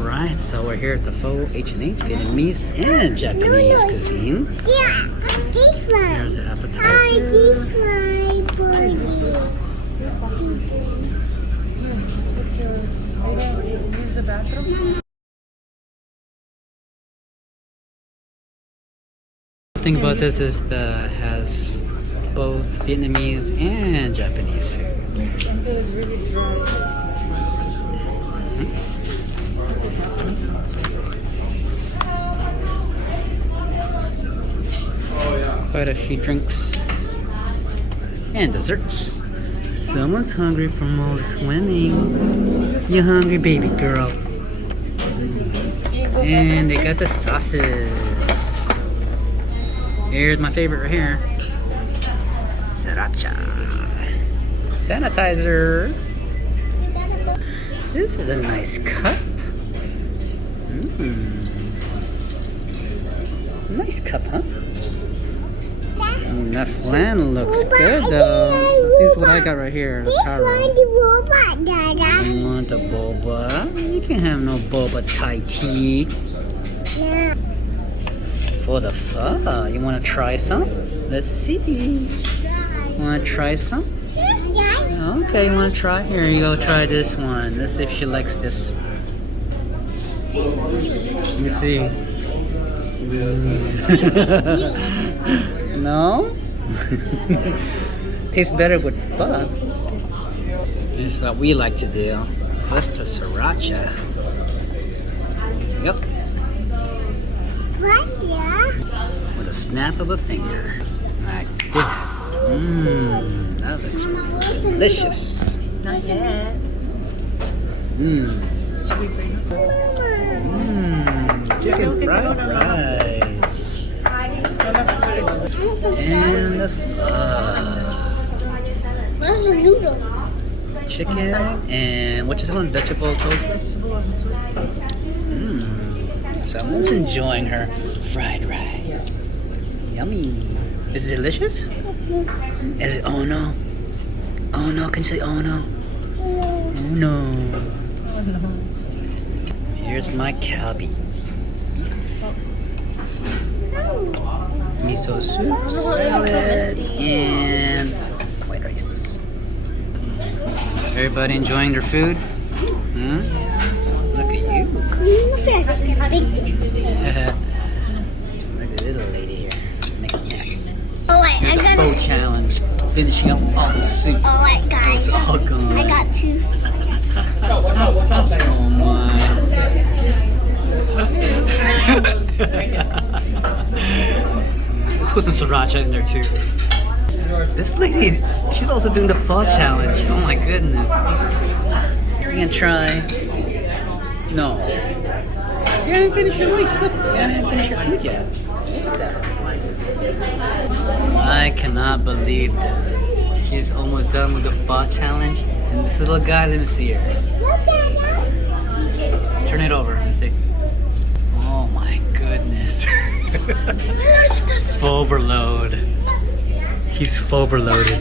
Alright, so we're here at the Pho H&H, Vietnamese and Japanese cuisine. Yeah, this one. There's the appetizer. This one, buddy. Use the bathroom? The thing about this is that it has both Vietnamese and Japanese food. It was really dry. Quite a few drinks and desserts. Someone's hungry from all the swimming. You hungry, baby girl? And they got the sauces. Here's my favorite right here. Sriracha. Sanitizer. This is a nice cup. Nice cup, huh? That flannel looks good though. This is what I got right here. This one, the robot, Dada. You want a boba? You can't have no boba Thai tea. Yeah. For the pho, you want to try some? Let's see. Want to try some? Yes. Okay, you want to try? Here you go, try this one. Let's see if she likes this. Let me see. No? Tastes better with pho. This is what we like to do with the sriracha. Yep. What? Yeah. With a snap of a finger. Like this. That looks delicious. Not yet. Chicken fried rice. And the pho. Where's the noodle? Chicken and what's this one? Vegetable tofu? Someone's enjoying her fried rice. Yummy. Is it delicious? Is it? Oh no. Oh no. Can you say oh no? Oh no. Oh no. Here's my kalbi. Miso soup, salad, and white rice. Everybody enjoying their food? Look at you. Look at this little lady here. Make a mess. Oh wait, Here's the pho challenge. Finishing up all the soup. Oh wait, guys. It's all gone. I got two. Oh my. Let's put some sriracha in there too. This lady, she's also doing the pho challenge. Oh my goodness. You gonna try? No. You haven't finished your rice. Look, you haven't finished your food yet. Look at that. I cannot believe this. She's almost done with the pho challenge. And this little guy, let me see her. Turn it over. Let's see. Oh my goodness. Overload. He's overloaded.